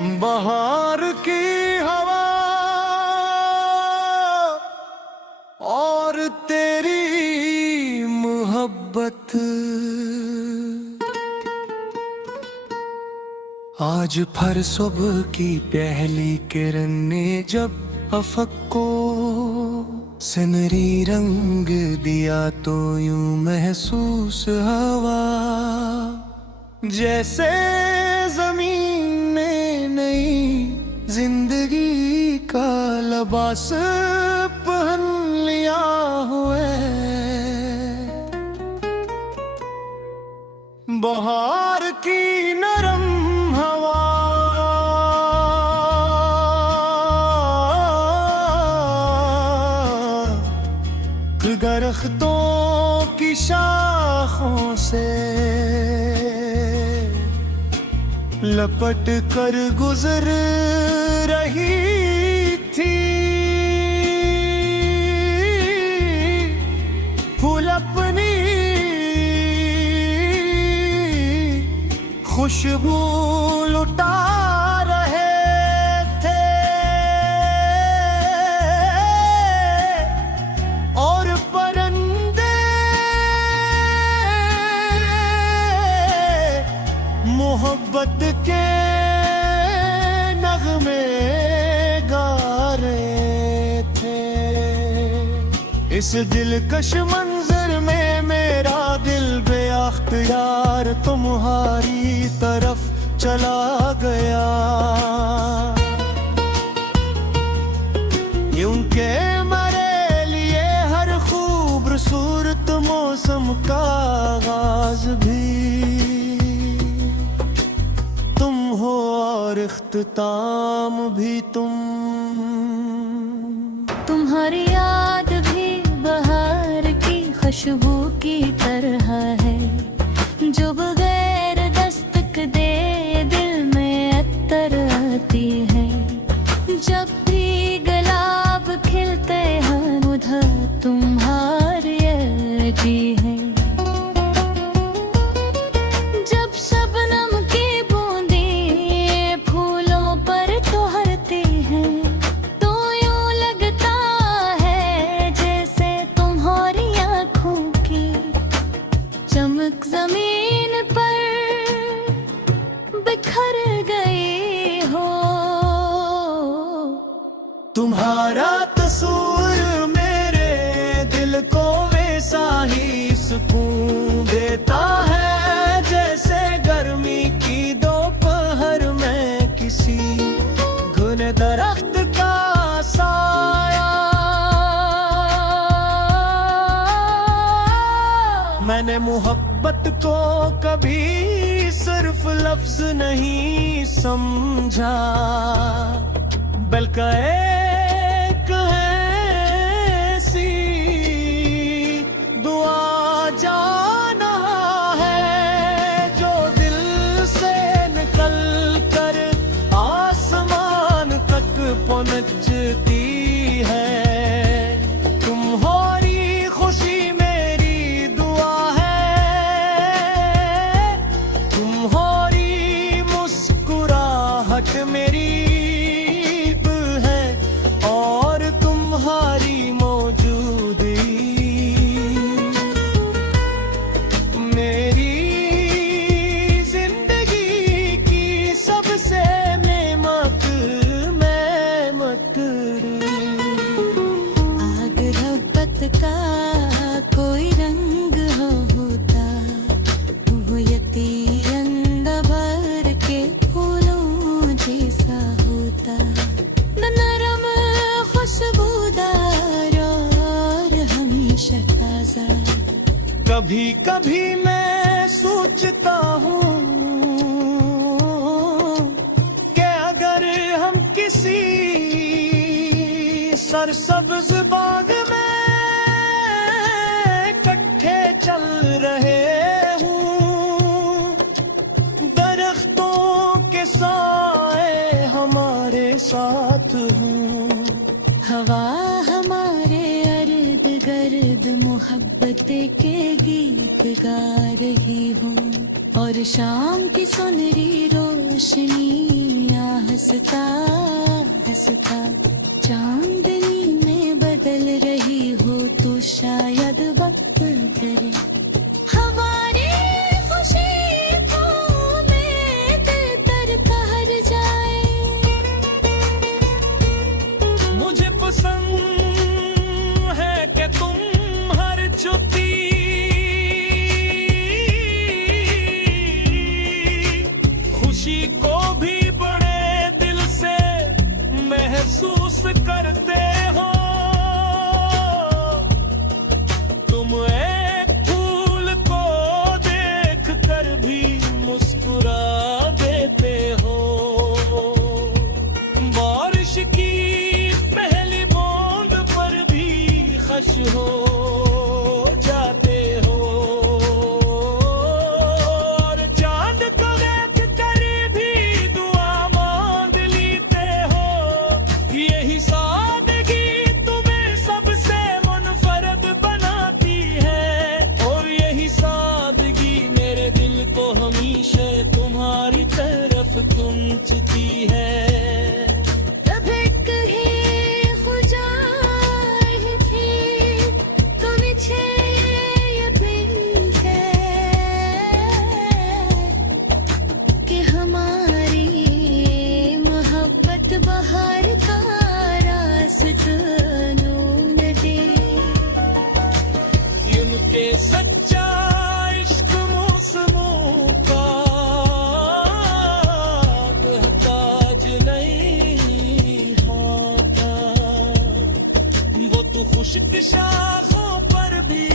बहार की हवा और तेरी मोहब्बत, आज फर सुबह की पहली किरण ने जब अफक को सुनहरी रंग दिया तो यूं महसूस हवा जैसे जमीन ने नई जिंदगी का लिबास पहन लिया हुआ बहार की नरम हवा दरख्तों की शाखों से लपट कर गुजर रही थी। फूल अपनी खुशबू लुटा रहे थे और परिंदे मोहब्बत के नगमे गा रहे थे। इस दिलकश मंजर में मेरा दिल बेअख्तियार तुम्हारी तरफ चला गया। यूं के मेरे लिए हर खूबसूरत मौसम का आगाज भी तुम हो और इख्तिताम भी तुम। तुम्हारी याद भी बहार की खुशबू की तरह है जो बगैर दस्तक दे दिल में अत्तर आती है। जब भी गुलाब खिलते हैं उधर तुम्हारी अर्जी है। जब शबनम की बूंदें फूलों पर ठहरती हैं तो यूं लगता है जैसे तुम्हारी आँखों की चमक जमीन पर बिखर गई हो। तुम्हारा तस्वीर मेरे दिल को वैसा ही सुकून देता है जैसे गर्मी की दोपहर में किसी घने दरख्त का साया। मैंने मोहब्बत को कभी सिर्फ लफ्ज नहीं समझा बल्कि एक ऐसी दुआ जाना है जो दिल से निकल कर आसमान तक पहुंचती है। तुम्हारी खुशी मेरी दुआ है, तुम्हारी मुस्कुराहट मेरी है और तुम्हारी मौजूदगी मेरी जिंदगी की सबसे नेमत आग मोहब्बत का कोई रंग होता वो यती रंग भर के फूलों जैसा होता। नरम खुशबूदार और हमेशा ताजा। कभी कभी मैं सोचता हूँ कि अगर हम किसी सरसब्ज बाग में इकट्ठे चल रहे हूँ, दरख्तों के साए हमारे साथ हूँ, हवा हमारे अर्द गर्द मोहब्बत के गीत गा रही हूँ। और शाम की सुनहरी रोशनी हंसता हंसता चांदनी में बदल रही हो तो शायद वक्त करे हमारी खुशी को में दिल तर कहर जाए। मुझे पसंद है कि तुम हर जुती खुशी को भी बड़े दिल से महसूस करते हो। तुम एक फूल को देख कर भी मुस्कुरा देते हो। बारिश की पहली बूंद पर भी खुश हो जाते हो। और चांद को देख कर भी दुआ मांग लेते हो। यही सादगी तुम्हें सबसे मुनफरद बनाती है। और यही सादगी मेरे दिल को हमेशा तुम्हारी तरफ खींचती है। कभी कहीं हो जाए थे तो मुझे यकीन है कि हमारी मोहब्बत बाहर का रास्ता न दे। इनके सच्चा इश्क मौसमों का ताज नहीं होता। वो तो खुश्क शाखों पर भी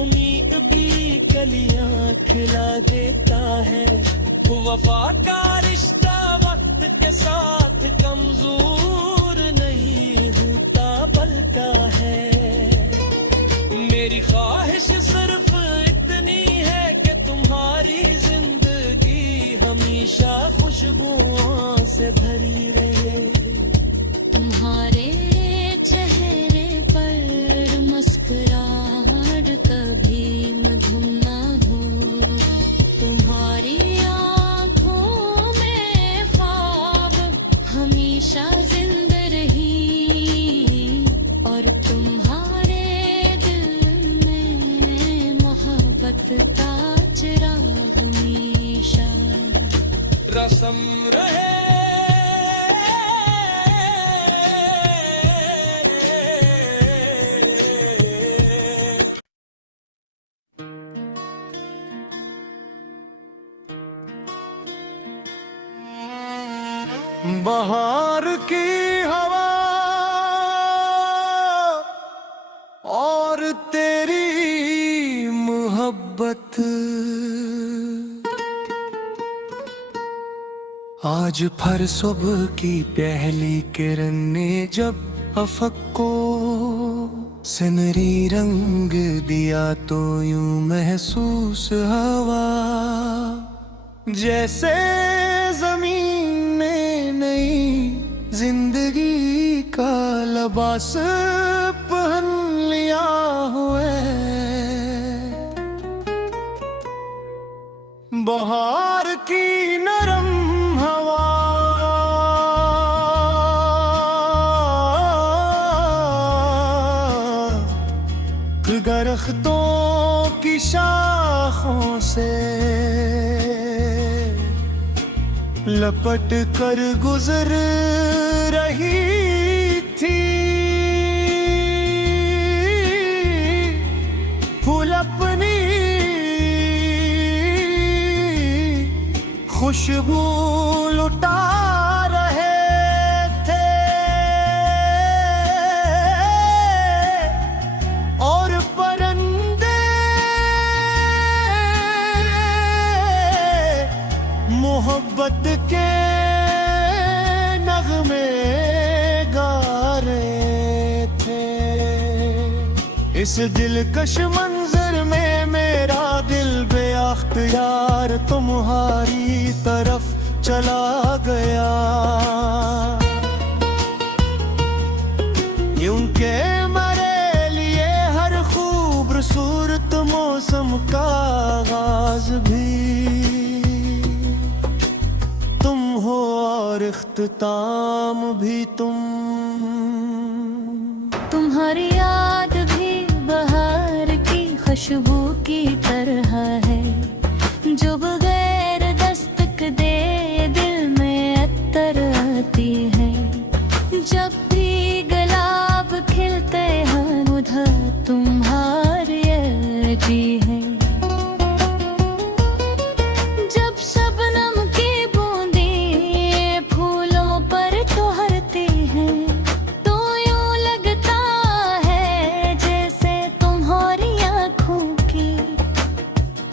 उम्मीद भी कलियां खिला देता है। वफा का रिश्ता वक्त के साथ कमजोर नहीं होता बलता है। मेरी ख्वाहिश सिर्फ इतनी है कि तुम्हारी जिंदगी हमेशा खुशबुओं से भरी रहे। तुम्हारे चेहरे पर मुस्कुराहट कभी मधुम ना हो। तुम्हारी आंखों में ख्वाब हमेशा जिंदा रही। और तुम्हारे दिल में मोहब्बत का चिराग हमेशा रसम रहे। बहार की हवा और तेरी मोहब्बत आज फर सुबह की पहली किरण ने जब अफक को सुनहरी रंग दिया तो यूं महसूस हवा जैसे जमीन ने नई जिंदगी का लिबास पहन लिया हुआ है। बहार की नरम हवा दरख्तों की शाखों से लपट कर गुजर रही थी। फूल अपनी खुशबू लुटा रहे थे और परिंदे मोहब्बत के नगमे गा रहे थे। इस दिलकश मंजर में मेरा दिल बेअख्तियार तुम्हारी तरफ चला गया। यूं के मेरे लिए हर खूबसूरत मौसम का आगाज भी तुम हो और इख्तिताम भी तुम। तुम्हारी याद भी बहार की खुशबू की तरह है, जो बगैर दस्तक दे दिल में अत्तर आती है। जब भी गुलाब खिलते हैं उधर तुम्हारी अर्जी है। जब शबनम की बूंदें फूलों पर ठहरती हैं, तो यूं लगता है जैसे तुम्हारी आँखों की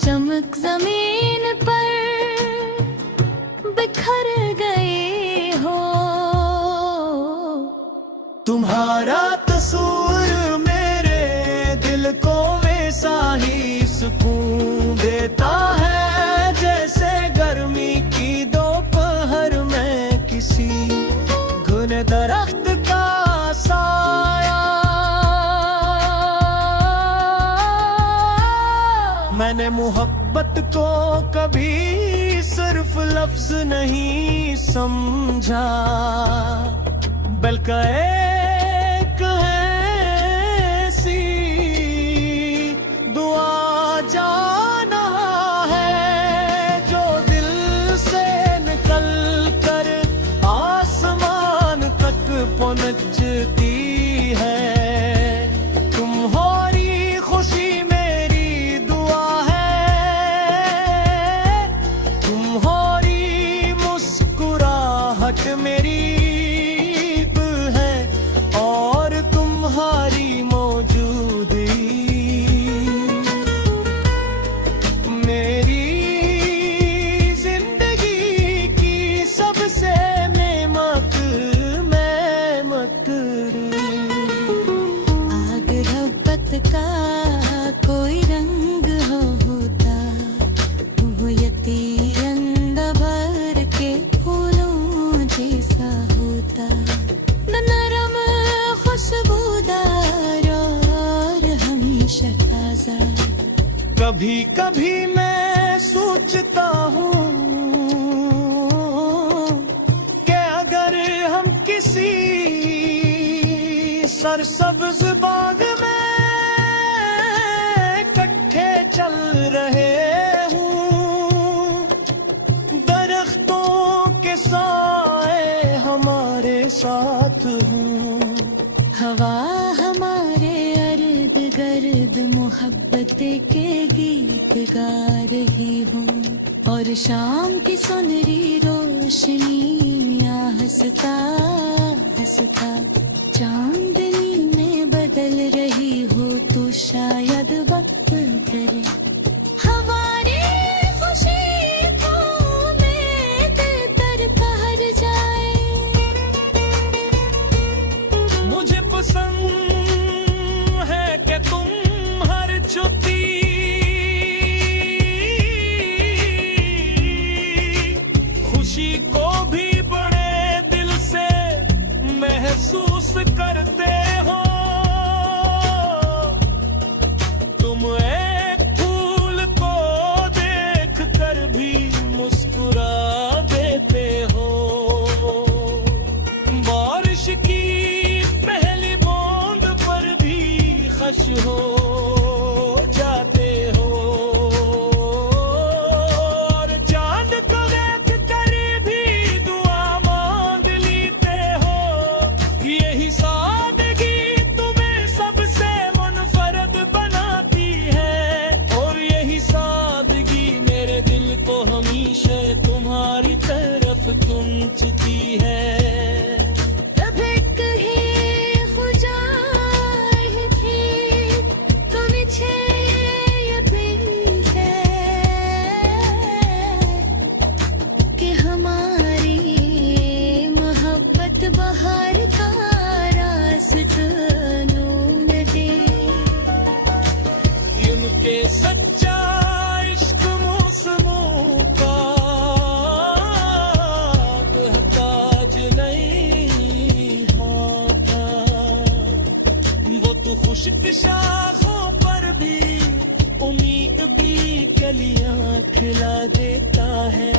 चमक जमीन पर बिखर गई हो। तुम्हारा तस्वीर मेरे दिल को वैसा ही सुकून देता है, जैसे गर्मी की दोपहर में किसी घने दरख्त का साया। मैंने मोहब्बत को कभी सिर्फ लफ्ज नहीं समझा, बल्कि एक ऐसी दुआ जाना है जो दिल से निकल कर आसमान तक पहुंचती है। तुम्हारी खुशी मेरी दुआ है, तुम्हारी मुस्कुराहट मेरी तुम्हारी मौजूदगी मेरी जिंदगी की सबसे नेमत आग मोहब्बत का कोई रंग होता, वो यती रंग भर के फूलों जैसा होता। नरम खुशबूदार और हमेशा ताजा। कभी कभी मैं सोचता हूँ कि अगर हम किसी सरसब्ज बाग में इकट्ठे चल रहे हूँ, दरख्तों के साए हमारे साथ हूँ, हवा हमारे अर्द गर्द मोहब्बत के गीत गा रही हूँ, और शाम की सुनहरी रोशनी हंसता हंसता चांदनी में बदल रही हो। तो शायद वक्त करे हमारी खुशी को में दिल पर कहर जाए। मुझे पसंद है कि तुम हर जुती खुशी को भी बड़े दिल से महसूस करते हो। तुम एक फूल को देख कर भी मुस्कुरा देते हो। बारिश की पहली बूंद पर भी खुश हो जाते हो, और चांद को देख कर भी दुआ मांग लेते हो। यही सादगी तुम्हें सबसे मुनफरद बनाती है, और यही सादगी मेरे दिल को हमेशा तुम्हारी तरफ खींचती है। बाहर का रास्ता ढूंढ दे, उनके सच्चा इश्क मौसमों का ताज नहीं होता। वो तो खुश्क शाखों पर भी खिला देता है।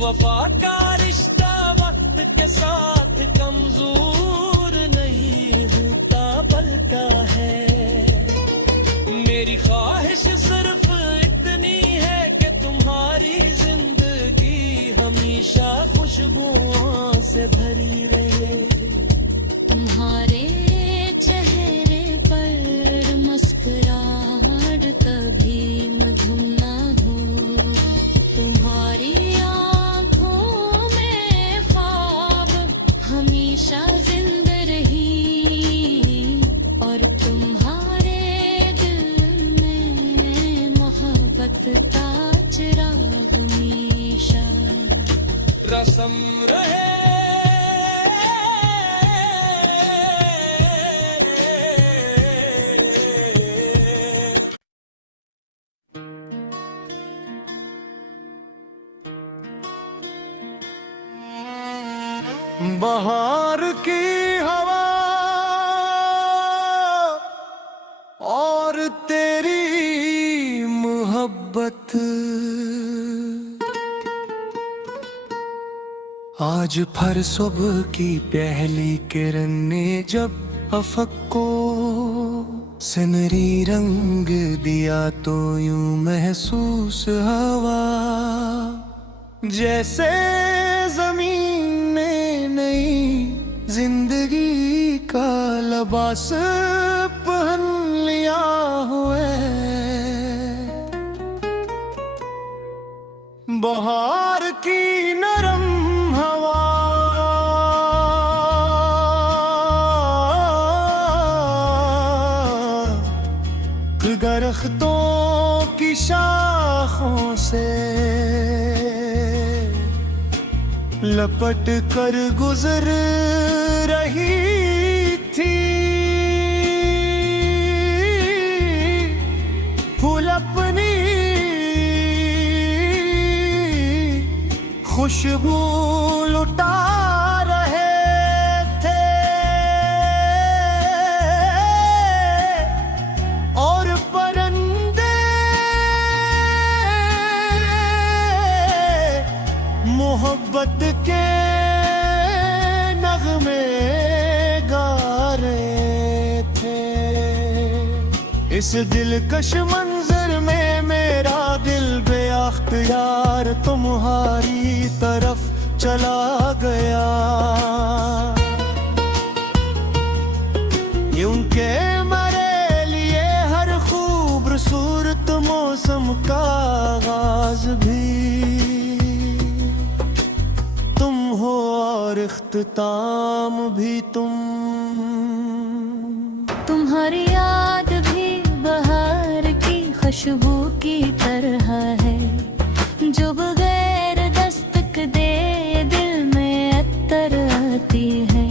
वफा का रिश्ता वक्त के साथ कमजोर नहीं होता बलता है। मेरी ख्वाहिश सिर्फ इतनी है कि तुम्हारी जिंदगी हमेशा खुशबुओं से भरी रहे। तुम्हारे चेहरे पर मुस्कुराहट कभी मधुम ना हो। तुम्हारी आँखों में ख्वाब हमेशा जिंदा रही और तुम्हारे दिल में मोहब्बत का चिराग हमेशा रस्म रहे। बहार की हवा और तेरी मोहब्बत आज फर सुबह की पहली किरण ने जब अफक को सुनहरी रंग दिया तो यूं महसूस हवा जैसे जमीन ने नई जिंदगी का लिबास पहन लिया हुआ है। बहार की नरम हवा दरख्तों की शाखों से लपट कर गुजर रही थी। फूल अपनी खुशबू लुटा रहे थे और परिंदे मोहब्बत के नगमे गा रहे थे। इस दिलकश मंजर में मेरा दिल बेअख्तियार तुम्हारी तरफ चला गया। यूंकि मेरे लिए हर खूबसूरत मौसम का आगाज भी तुम हो और इख्तिताम भी तुम। तुम्हारी याद भी बहार की खुशबू की तरह है जो बगैर दस्तक दे दिल में अत्तर आती है।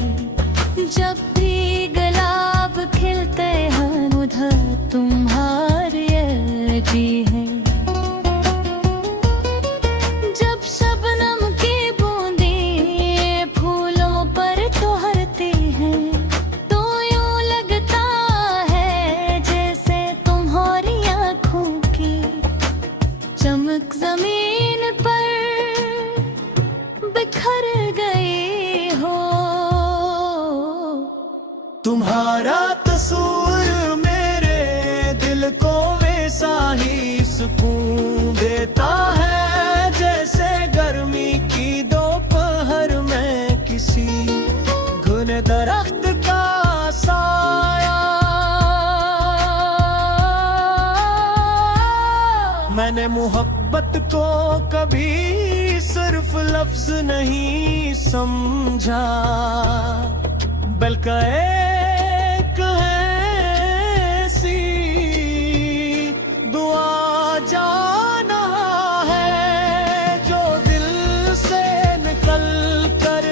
जब भी गुलाब खिलते हैं उधर तुम्हारी अर्जी है। जब शबनम की बूंदें फूलों पर ठहरती हैं तो यूं लगता है जैसे तुम्हारी आँखों की चमक जमीन पर बिखर गई हो। तुम्हारा तस्वीर मेरे दिल को वैसा ही सुकून देता है जैसे गर्मी की दोपहर में किसी घने दरख्त का साया। मैंने मोहब्बत को कभी सिर्फ लफ्ज नहीं समझा बल्कि एक ऐसी दुआ जाना है जो दिल से निकल कर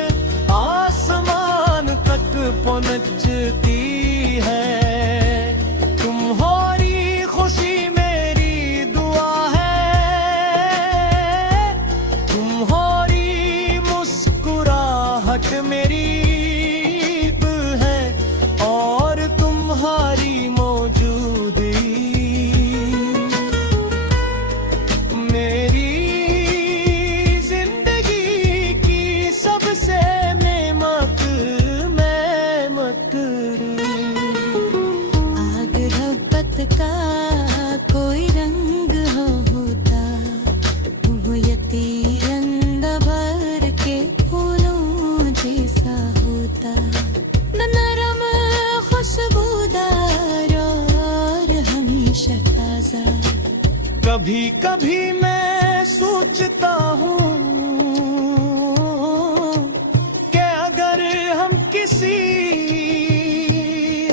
आसमान तक पहुंचती है। तुम्हारी खुशी मेरी दुआ है, तुम्हारी मुस्कुराहट मेरी ईद है। कभी कभी मैं सोचता हूँ कि अगर हम किसी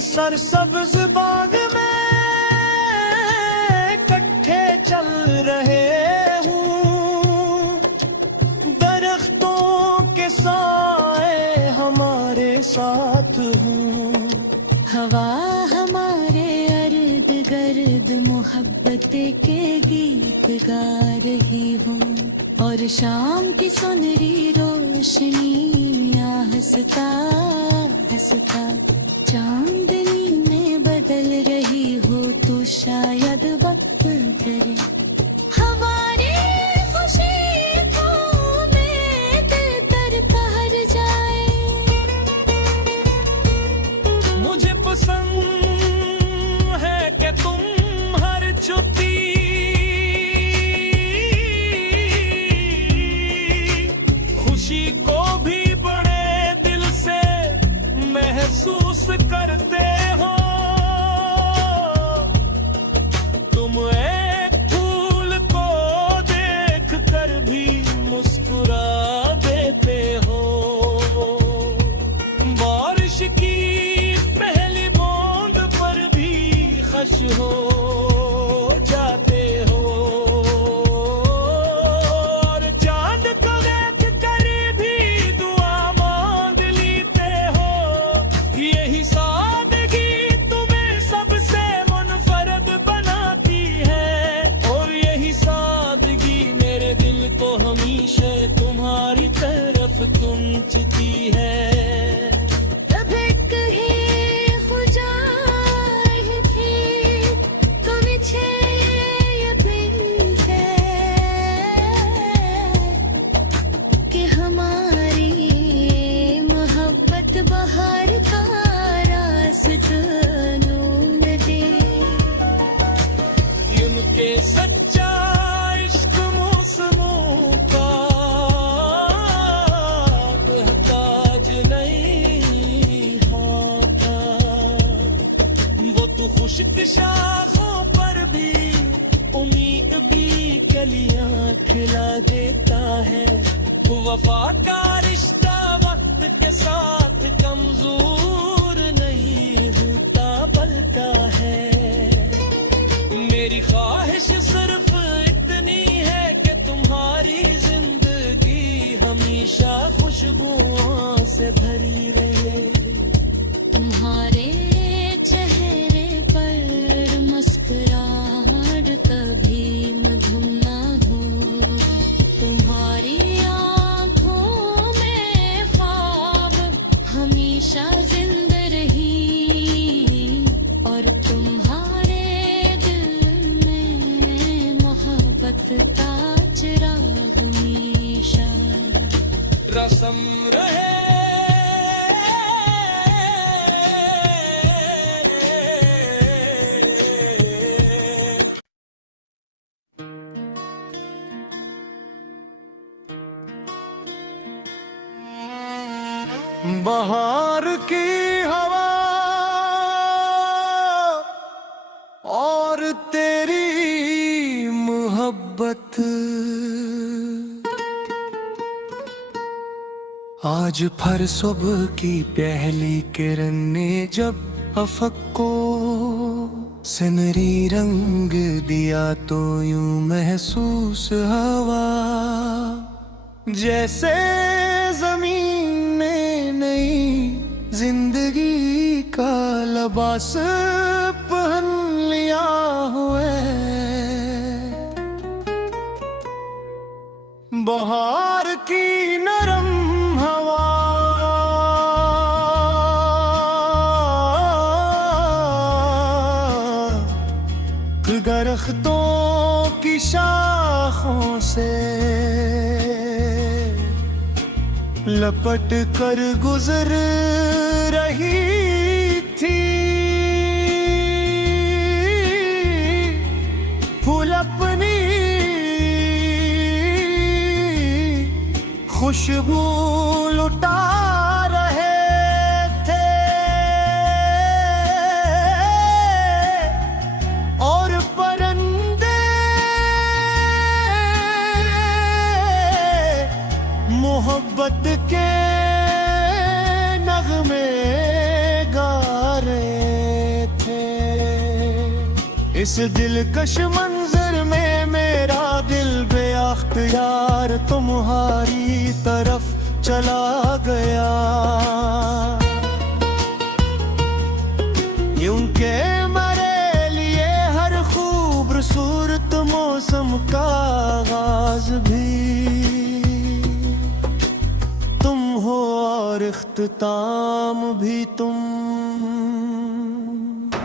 सरसब्ज बाग में इकट्ठे चल रहे हूँ, दरख्तों के साए हमारे साथ हूँ, हवा हमारे अर्द गर्द मोहब्बत के गीत गा रही हूँ, और शाम की सुनहरी रोशनी हंसता हंसता चांदनी में बदल रही हो, तो शायद वक्त करे हमारी खुशी को में दिल तर कहर जाए। मुझे पसंद है कि तुम हर छुट्टी खुशी को भी बड़े दिल से महसूस करते हो। तुम एक फूल को देख कर भी मुस्कुरा देते हो। बारिश की पहली बूंद पर भी खुश हो जाते हो, और चांद को देख कर भी दुआ मांग लेते हो। यही सादगी तुम्हें सबसे मुनफरद बनाती है, और यही सादगी मेरे दिल को हमेशा तुम्हारी तरफ खींचती है। कभी कहीं हो जाए थी तो मुझे यकीन है कि हमारी मोहब्बत बाहर का रास्ता ढूंढ दे। इनके सच्चा इश्क मौसमों का ताज नहीं होता, वो तो खुश्क शाखों पर भी उम्मीद भी कलियां खिला देता है। वफा का रिश्ता वक्त के साथ कमजोर नहीं होता, बलता है। मेरी ख्वाहिश सिर्फ इतनी है कि तुम्हारी जिंदगी हमेशा खुशबुओं से भरी रहे। तुम्हारे चेहरे पर मुस्कुराहट कभी मधुम ना हो, तुम्हारी आँखों में ख्वाब हमेशा जिंदा रही, और तुम्हारे दिल में मोहब्बत का चिराग हमेशा रसम रहे। बहार की हवा और तेरी मोहब्बत आज फर सुबह की पहली किरण ने जब अफक को सुनहरी रंग दिया, तो यूं महसूस हवा जैसे जमीन ने नई जिंदगी का लिबास पहन लिया हुआ। बहार की नरम हवा दरख्तों की शाखों से लपट कर गुजर रही थी। फूल अपनी खुशबू लुटा रहे थे, और परिंदे इस दिलकश मंजर में मेरा दिल बेअख्तियार तुम्हारी तरफ चला गया। यूं के मेरे लिए हर खूबसूरत मौसम का आगाज भी तुम हो और इख्तिताम भी तुम।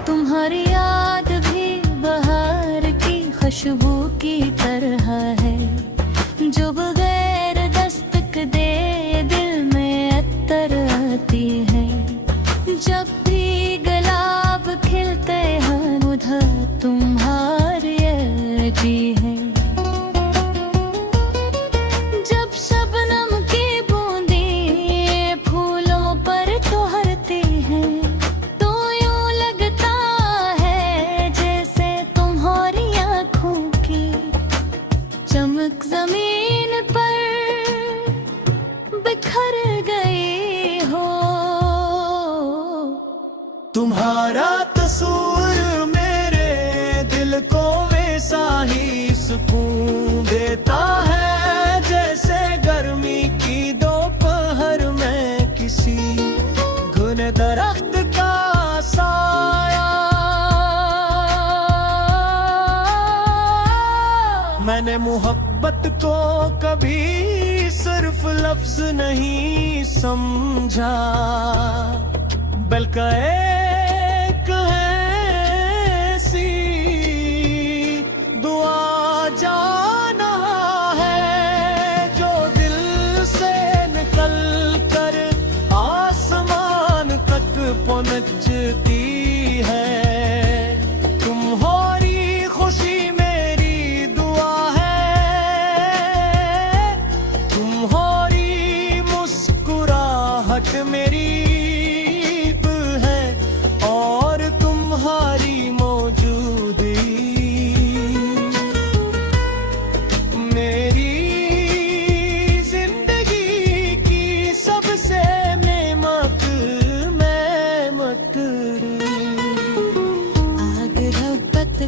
तुम्हारी याद भी बहार की खुशबू की तरह है, जो बगैर दस्तक दे दिल में अत्तर आती है। जब भी गुलाब खिलते हैं उधर तुम्हारी अर्जी है। जब शबनम की बूंदें फूलों पर ठहरती हैं, तो यूं लगता है जैसे तुम्हारी आँखों की चमक जमीन पर बिखर गई हो। तुम्हारा तस्वीर मेरे दिल को वैसा ही सुकून देता है, जैसे गर्मी की दोपहर में किसी घने दरख्त का साया। मैंने मोहब्बत को कभी सिर्फ लफ्ज नहीं समझा, बल्कि एक ऐसी दुआ जाना है जो दिल से निकल कर आसमान तक पहुंचती है। तुम्हारी खुशी मेरी दुआ है, तुम्हारी मुस्कुराहट मेरी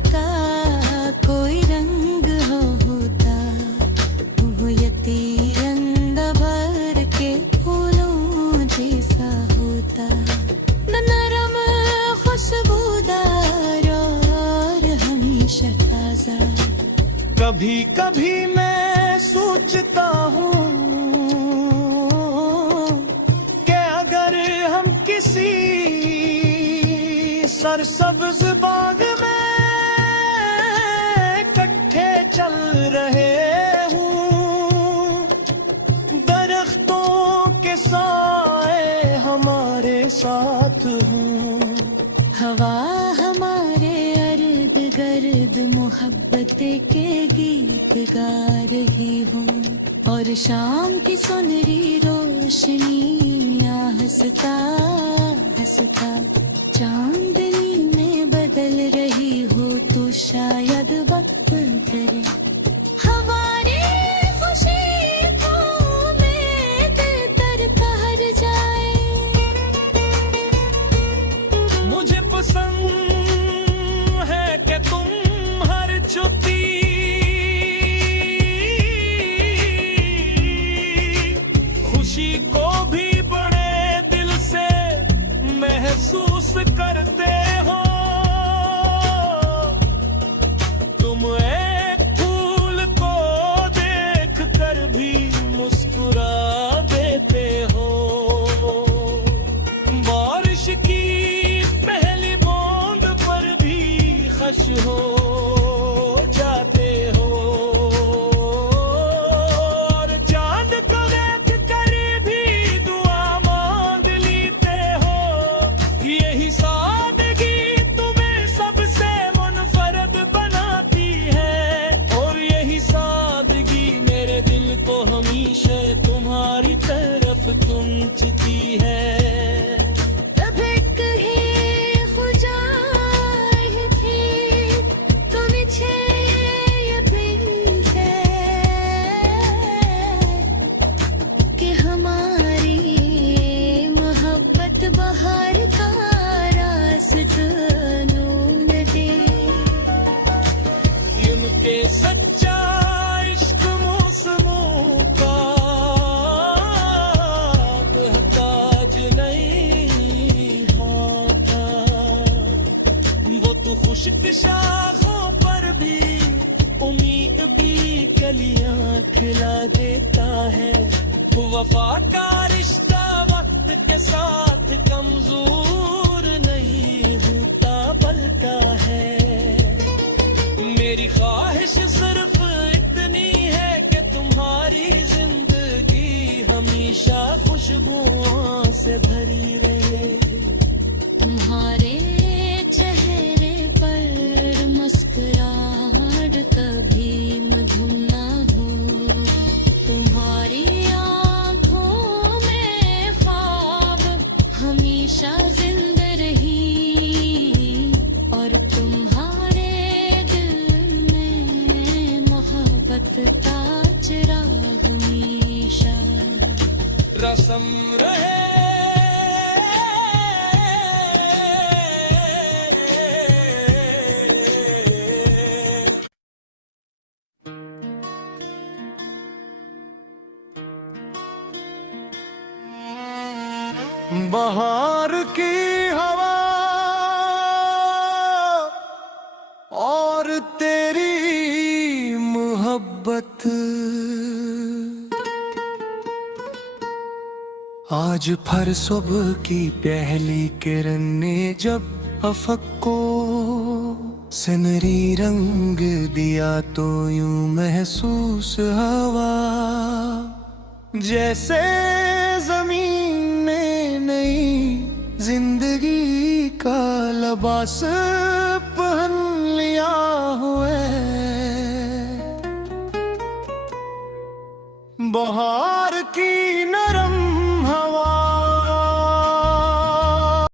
का कोई रंग होता, वो यती रंग भर के फूलों जैसा होता। नरम खुशबूदार और हमेशा ताजा। कभी कभी मैं सोचता हूँ कि अगर हम किसी सरसब्ज बाग में चल रहे हूँ, दरख्तों के साए हमारे साथ हूँ। हवा हमारे इर्द गिर्द मोहब्बत के गीत गा रही हूँ, और शाम की सुनहरी रोशनी हंसता हंसता चांदनी में बदल रही हो। तो शायद वक्त करे हमारी खुशी को में दिल तर कहर जाए। मुझे पसंद है कि तुम हर जुती खुशी को भी बड़े दिल से महसूस करते हो। तुम एक फूल को देख कर भी मुस्कुरा देते हो। बारिश की पहली बूंद पर भी खुश हो जाते हो, और चांद को देख कर भी दुआ मांग लेते हो। यही सादगी तुम्हें सबसे मुनफरद बनाती है। के सच्चा इश्क मौसमों का बेहताज नहीं होता। वो तो खुश्क शाखों पर भी उम्मीद भी कलियां खिला देता है। वफा का रिश्ता वक्त के साथ कमजोर नहीं होता बलता है। मेरी ख्वाहिश सिर्फ इतनी है कि तुम्हारी जिंदगी हमेशा खुशबुओं से भरी रहे। तुम्हारे चेहरे पर मुस्कुराहट कभी मधुम ना हो। तुम्हारी आंखों में ख्वाब हमेशा जिंदा रही और तुम्हारे दिल में मोहब्बत का चिराग हमेशा रस्म रहे। बहार की हवा और तेरी मोहब्बत आज फर सुबह की पहली किरण ने जब अफक को सुनहरी रंग दिया तो यूं महसूस हवा जैसे जमीन ने नई जिंदगी का लिबास पहन लिया हुआ है। बहार